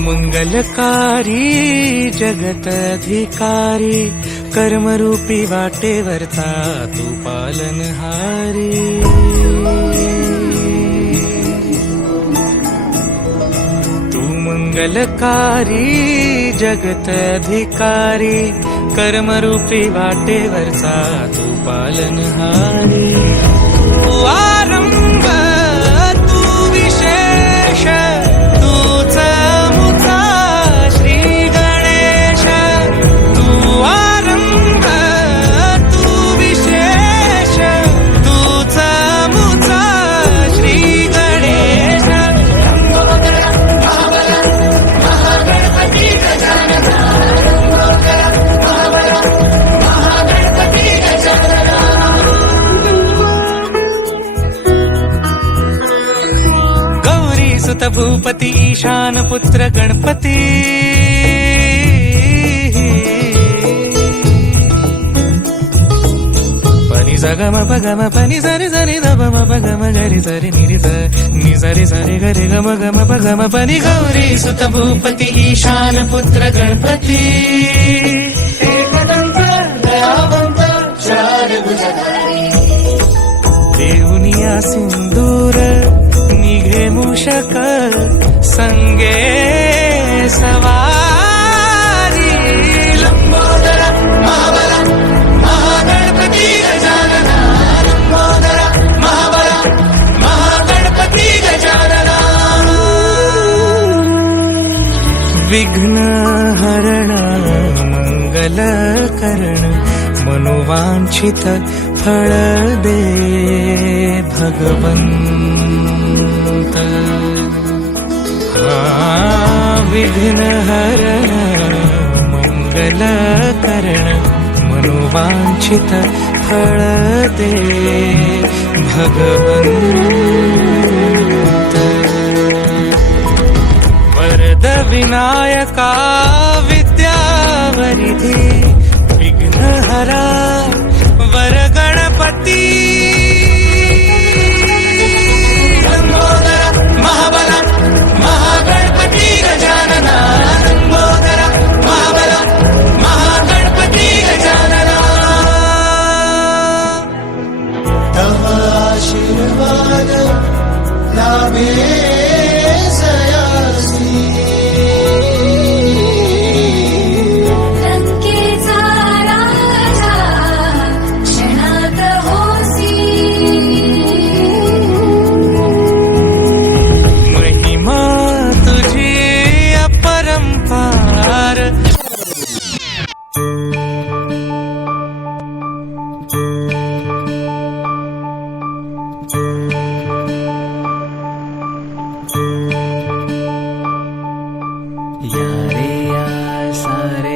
मंगलकारी जगत अधिकारी कर्मरूपी वाटेवरचा तू पालनहारी। तू मंगलकारी जगत अधिकारी कर्मरूपी वाटेवरचा तू पालनहारी। तू आरंभ तू विशेष तूच मुचा श्री गणेश। तू आरंभ तू विशेष तूच मुचा श्री गणेश। सुत भूपती ईशान पुत्र गणपती। पनी सगम पगम पनी सरि सरि ध म पगम गरि सरि नि नि सरि सरि गरि गम गम पगम पनी। गौरी सुत भूपती ईशान पुत्र गणपती। एकदंत दयावंत चार भुजधारी देऊनिया सिंदूर निघे मूषक संगे सवारी। लंबोदर महाबला महागणपती गजानना। लंबोदर महाबला महागणपती गजानना। विघ्न हरण मंगल करण मनोवांछित फळ दे भगवंत। विघ्न हरण मंगल करण मनोवांछित फळ दे भगवंत। वरद विनायका विद्यावरिधी विघ्न हरा वर गणपती। या रे या सारे